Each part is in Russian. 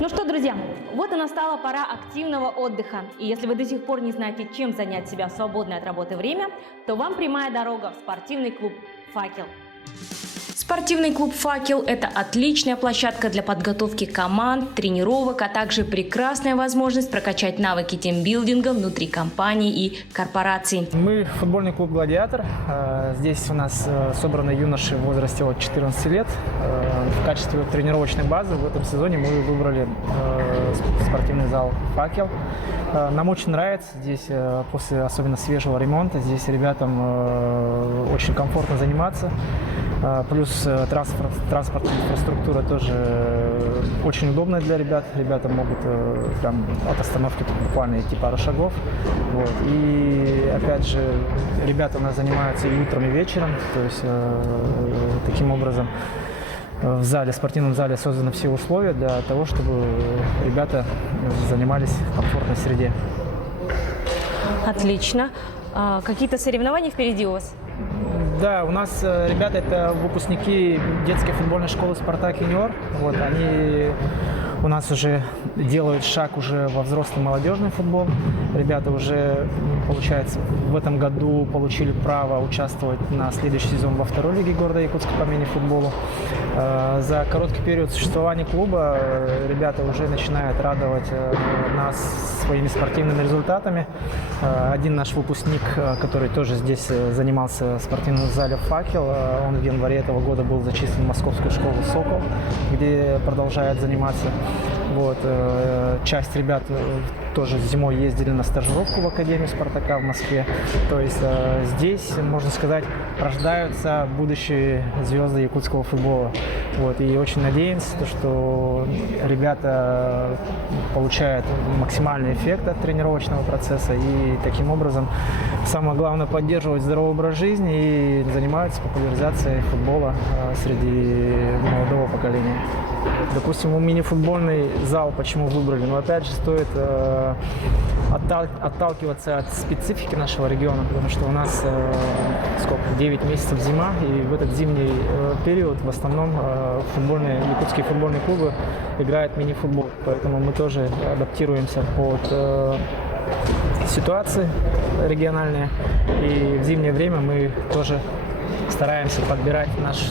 Ну что, друзья, вот и настала пора активного отдыха. И если вы до сих пор не знаете, чем занять себя в свободное от работы время, то вам прямая дорога в спортивный клуб «Факел». Спортивный клуб «Факел» – это отличная площадка для подготовки команд, тренировок, а также прекрасная возможность прокачать навыки тимбилдинга внутри компаний и корпораций. Мы футбольный клуб «Гладиатор». Здесь у нас собраны юноши в возрасте от 14 лет. В качестве тренировочной базы в этом сезоне мы выбрали спортивный зал «Факел». Нам очень нравится здесь, после особенно свежего ремонта, здесь ребятам очень комфортно заниматься. Плюс транспортная инфраструктура тоже очень удобная для ребят. Ребята могут прям от остановки буквально идти пару шагов. Вот. И опять же, ребята у нас занимаются и утром, и вечером. То есть таким образом в зале, в спортивном зале созданы все условия для того, чтобы ребята занимались в комфортной среде. Отлично. Какие-то соревнования впереди у вас? Да, у нас ребята это выпускники детской футбольной школы «Спартак Юниор». Вот, они у нас уже делают шаг уже во взрослый молодежный футбол. Ребята уже, получается, в этом году получили право участвовать на следующий сезон во второй лиге города Якутска по мини-футболу. За короткий период существования клуба ребята уже начинают радовать нас своими спортивными результатами. Один наш выпускник, который тоже здесь занимался в спортивном зале «Факел», он в январе этого года был зачислен в московскую школу «Сокол», где продолжает заниматься. Вот. Часть ребят тоже зимой ездили на стажировку в Академию «Спартака» в Москве. То есть здесь, можно сказать, рождаются будущие звезды якутского футбола. Вот. И очень надеемся, что ребята получают максимальный эффект от тренировочного процесса и таким образом, самое главное, поддерживать здоровый образ жизни и занимаются популяризацией футбола среди молодого поколения. Допустим, мини-футбольный зал почему выбрали? Но опять же стоит отталкиваться от специфики нашего региона, потому что у нас 9 месяцев зима, и в этот зимний период в основном якутские футбольные клубы играют мини-футбол. Поэтому мы тоже адаптируемся под ситуации региональные, и в зимнее время мы тоже стараемся подбирать наш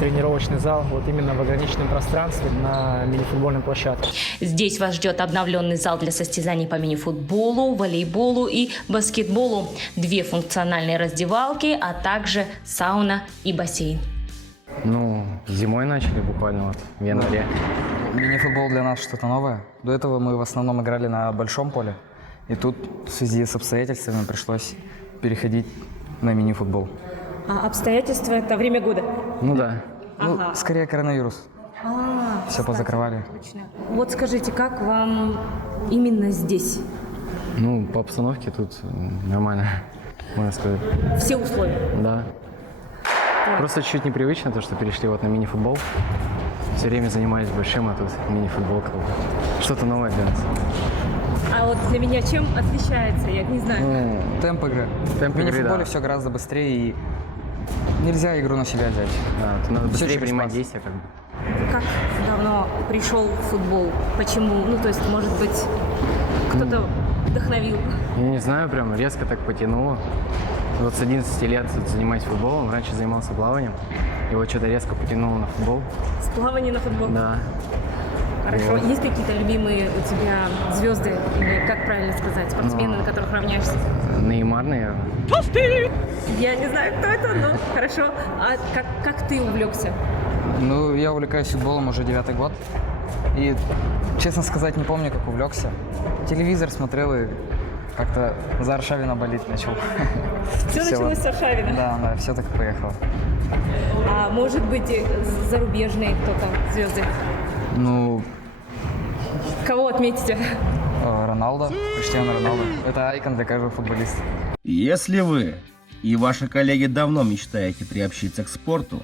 тренировочный зал вот именно в ограниченном пространстве на мини-футбольной площадке. Здесь вас ждет обновленный зал для состязаний по мини-футболу, волейболу и баскетболу, 2 функциональные раздевалки, а также сауна и бассейн. Ну, зимой начали буквально вот в январе. Мини-футбол для нас что-то новое. До этого мы в основном играли на большом поле. И тут в связи с обстоятельствами пришлось переходить на мини-футбол. А обстоятельства – это время года? Ну да. Ага. Ну, скорее коронавирус. Все позакрывали. Точно. Вот скажите, как вам именно здесь? Ну, по обстановке тут нормально, можно сказать. Все условия? Да. Просто чуть-чуть непривычно то, что перешли вот на мини-футбол. Все время занимались большим, а тут мини-футбол. Что-то новое для нас. А вот для меня чем отличается, я не знаю. Ну, темп игры. Темп В игры, мини-футболе да. все гораздо быстрее, и нельзя игру на себя взять. Да, тут надо быстрее через принимать пас. действия. Как бы. Как давно пришел в футбол? Почему? Ну, то есть, может быть, кто-то вдохновил? Я не знаю, прям резко так потянуло. Вот с 11 лет занимаюсь футболом, раньше занимался плаванием. И вот что-то резко потянуло на футбол. С плавания на футбол? Да. Хорошо. Вот. Есть какие-то любимые у тебя звезды, или как правильно сказать, спортсмены, на которых равняешься? Неймар, наверное. Я не знаю, кто это, но хорошо. А как ты увлекся? Ну, я увлекаюсь футболом уже 9-й год. И, честно сказать, не помню, как увлекся. Телевизор смотрел и как-то за Аршавина болеть начал. Все началось с Аршавина? Да, все так и поехало. А может быть, зарубежные кто-то, звезды? Ну, Кого отметите? Роналдо, Криштиану Роналдо. Это айкон для каждого футболиста. Если вы и ваши коллеги давно мечтаете приобщиться к спорту,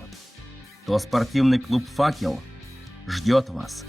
то спортивный клуб «Факел» ждет вас.